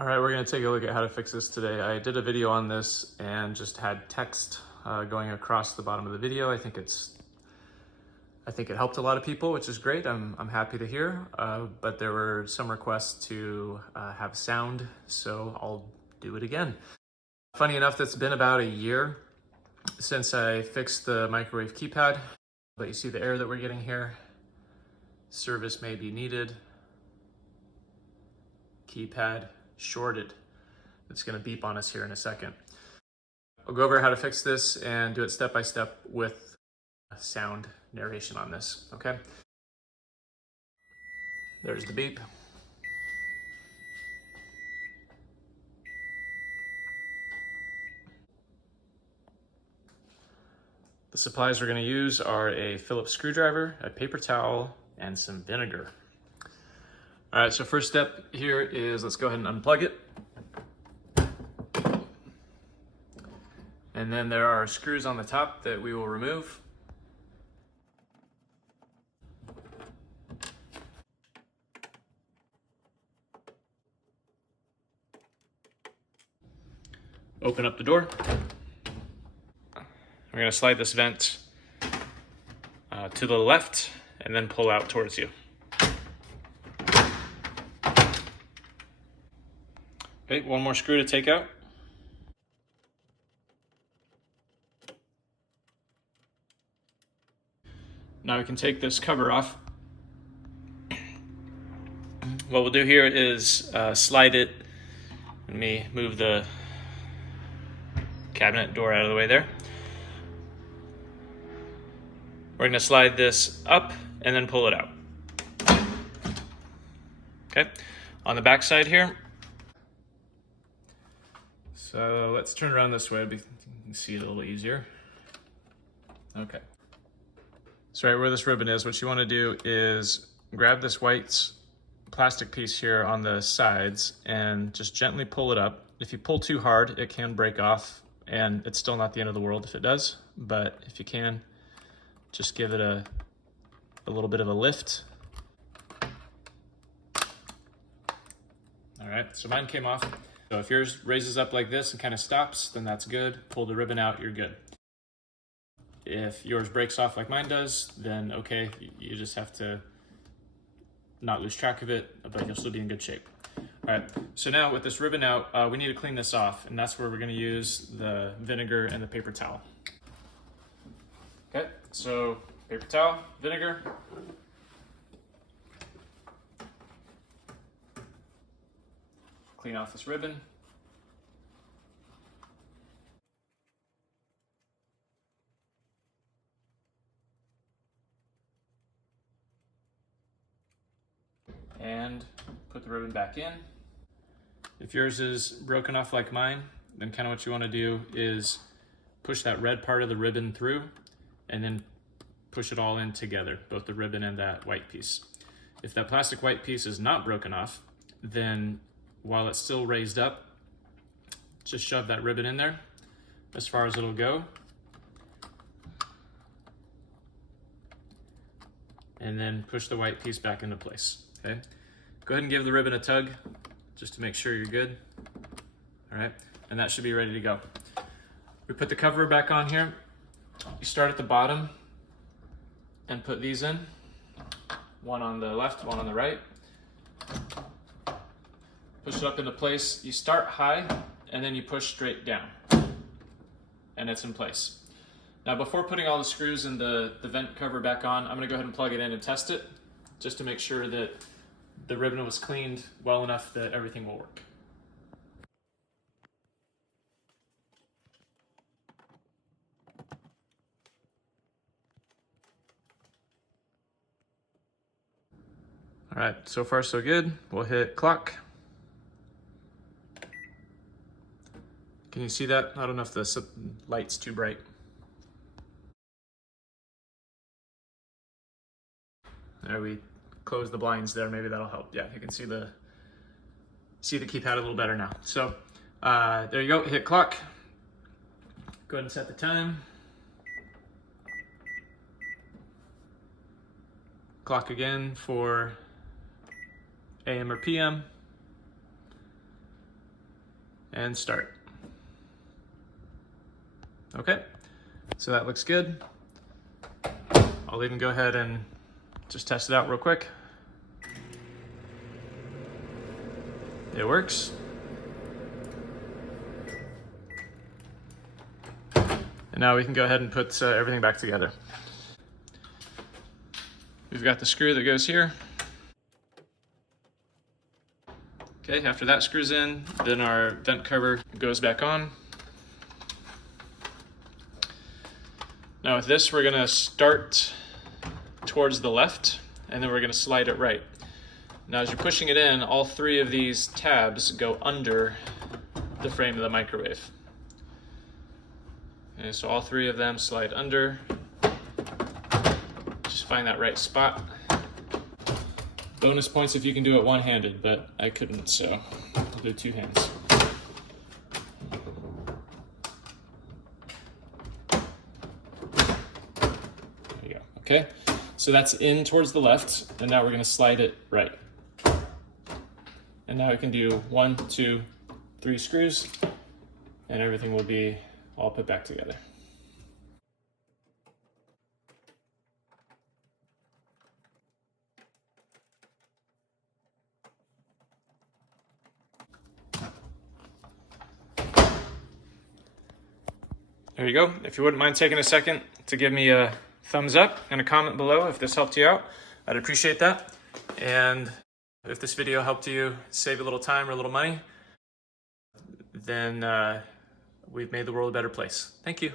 All right, we're gonna take a look at how to fix this today. I did a video on this and just had text going across the bottom of the video. I think it helped a lot of people, which is great. I'm happy to hear, but there were some requests to have sound, so I'll do it again. Funny enough, it's been about a year since I fixed the microwave keypad, but you see the error that we're getting here. Service may be needed. Keypad shorted. It's gonna beep on us here in a second. I'll go over how to fix this and do it step by step with sound narration on this, okay? There's the beep. The supplies we're gonna use are a Phillips screwdriver, a paper towel, and some vinegar. All right, so first step here is let's go ahead and unplug it. And then there are screws on the top that we will remove. Open up the door. We're gonna slide this vent to the left and then pull out towards you. Okay, one more screw to take out. Now we can take this cover off. What we'll do here is slide it. Let me move the cabinet door out of the way there. We're gonna slide this up and then pull it out. Okay, on the back side here. So let's turn around this way, you can see it a little easier. Okay. So right where this ribbon is, what you wanna do is grab this white plastic piece here on the sides and just gently pull it up. If you pull too hard, it can break off, and it's still not the end of the world if it does, but if you can, just give it a little bit of a lift. All right, so mine came off. So if yours raises up like this and kind of stops, then that's good. Pull the ribbon out, you're good. If yours breaks off like mine does, then okay, you just have to not lose track of it, but you'll still be in good shape. All right, so now with this ribbon out, we need to clean this off, and that's where we're gonna use the vinegar and the paper towel. Okay, so paper towel, vinegar. Clean off this ribbon. And put the ribbon back in. If yours is broken off like mine, then kind of what you want to do is push that red part of the ribbon through and then push it all in together, both the ribbon and that white piece. If that plastic white piece is not broken off, then while it's still raised up, just shove that ribbon in there as far as it'll go. And then push the white piece back into place, okay? Go ahead and give the ribbon a tug just to make sure you're good. All right, and that should be ready to go. We put the cover back on here. You start at the bottom and put these in. One on the left, one on the right. Push it up into place. You start high and then you push straight down and it's in place. Now before putting all the screws and the vent cover back on, I'm gonna go ahead and plug it in and test it just to make sure that the ribbon was cleaned well enough that everything will work. All right, so far so good. We'll hit clock. Can you see that? I don't know if the light's too bright. There, we close the blinds there, maybe that'll help. Yeah, you can see the keypad a little better now. So there you go, hit clock. Go ahead and set the time. Clock again for AM or PM. and start. Okay, so that looks good. I'll even go ahead and just test it out real quick. It works. And now we can go ahead and put everything back together. We've got the screw that goes here. Okay, after that screws in, then our vent cover goes back on. Now with this, we're gonna start towards the left, and then we're gonna slide it right. Now as you're pushing it in, all three of these tabs go under the frame of the microwave. Okay, so all three of them slide under. Just find that right spot. Bonus points if you can do it one-handed, but I couldn't, so I'll do two hands. There you go, okay? So that's in towards the left, and now we're gonna slide it right. And now we can do 1, 2, 3 screws, and everything will be all put back together. There you go. If you wouldn't mind taking a second to give me a thumbs up and a comment below if this helped you out, I'd appreciate that. And if this video helped you save a little time or a little money, then we've made the world a better place. Thank you.